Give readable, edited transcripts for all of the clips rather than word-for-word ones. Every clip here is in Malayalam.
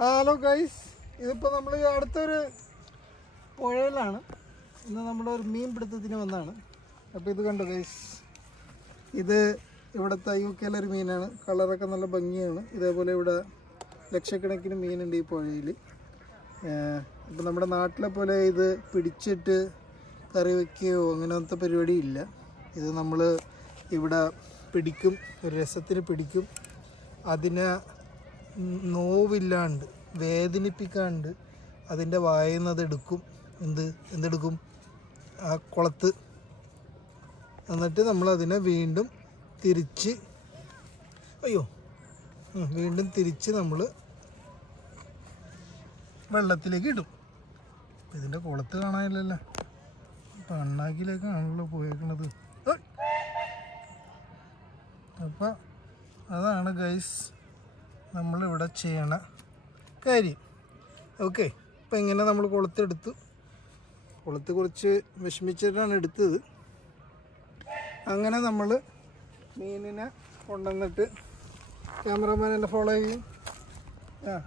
ഹലോ ഗൈസ്, ഇതിപ്പോൾ നമ്മൾ അടുത്തൊരു പുഴയിലാണ്. ഇന്ന് നമ്മളൊരു മീൻ പിടുത്തത്തിന് വന്നതാണ്. അപ്പോൾ ഇത് കണ്ടു ഗൈസ്, ഇത് ഇവിടുത്തെ UK ഒരു മീനാണ്. കളറൊക്കെ നല്ല ഭംഗിയാണ്. ഇതേപോലെ ഇവിടെ ലക്ഷക്കണക്കിന് മീനുണ്ട് ഈ പുഴയിൽ. ഇപ്പം നമ്മുടെ നാട്ടിലെ പോലെ ഇത് പിടിച്ചിട്ട് കറി വയ്ക്കുകയോ അങ്ങനത്തെ പരിപാടി ഇല്ല. ഇത് നമ്മൾ ഇവിടെ പിടിക്കും, ഒരു രസത്തിന് പിടിക്കും. അതിനെ നോവില്ലാണ്ട് വേദനിപ്പിക്കാണ്ട് അതിൻ്റെ വായിൽ നിന്ന് അതെടുക്കും. എന്തെടുക്കും? ആ കുളത്ത്. എന്നിട്ട് നമ്മളതിനെ വീണ്ടും തിരിച്ച് നമ്മൾ വെള്ളത്തിലേക്ക് ഇടും. ഇതിൻ്റെ കുളത്ത് കാണാനില്ലല്ലോ, പണ്ണാക്കിലേക്കാണല്ലോ പോയേക്കണത്. അപ്പം അതാണ് ഗൈസ് നമ്മളിവിടെ ചെയ്യണ കാര്യം. ഓക്കെ, ഇപ്പം ഇങ്ങനെ നമ്മൾ കുളത്ത് കുറച്ച് വിഷമിച്ചിട്ടാണ് എടുത്തത്. അങ്ങനെ നമ്മൾ മീനിനെ കൊണ്ടുവന്നിട്ട് ക്യാമറമാൻ എന്നെ ഫോളോ ചെയ്യും.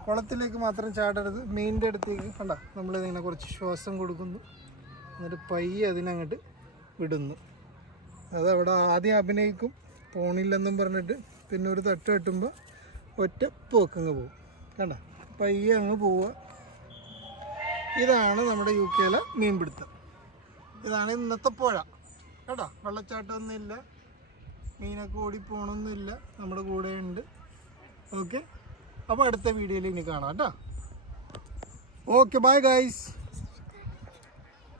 കുളത്തിലേക്ക് മാത്രം ചാടരുത്, മീനിൻ്റെ അടുത്തേക്ക് കണ്ട നമ്മളിതിങ്ങനെ കുറച്ച് ശ്വാസം കൊടുക്കുന്നു. എന്നിട്ട് പയ്യെ അതിനങ്ങോട്ട് വിടുന്നു. അതവിടെ ആദ്യം അഭിനയിക്കും, പോണില്ലെന്നും പറഞ്ഞിട്ട്. പിന്നെ ഒരു തട്ട് കെട്ടുമ്പോൾ ഒറ്റ പോക്കങ്ങ് പോകും. കണ്ട പയ്യെ അങ്ങ് പോവുക. ഇതാണ് നമ്മുടെ UK മീൻപിടുത്തം. ഇതാണ് ഇന്നത്തെ പുഴ. കേട്ടോ, വെള്ളച്ചാട്ടമൊന്നുമില്ല, മീനൊക്കെ ഓടിപ്പോണമൊന്നുമില്ല, നമ്മുടെ കൂടെ ഉണ്ട്. ഓക്കെ, അപ്പോൾ അടുത്ത വീഡിയോയിൽ ഇനി കാണാം കേട്ടോ. Okay, bye guys.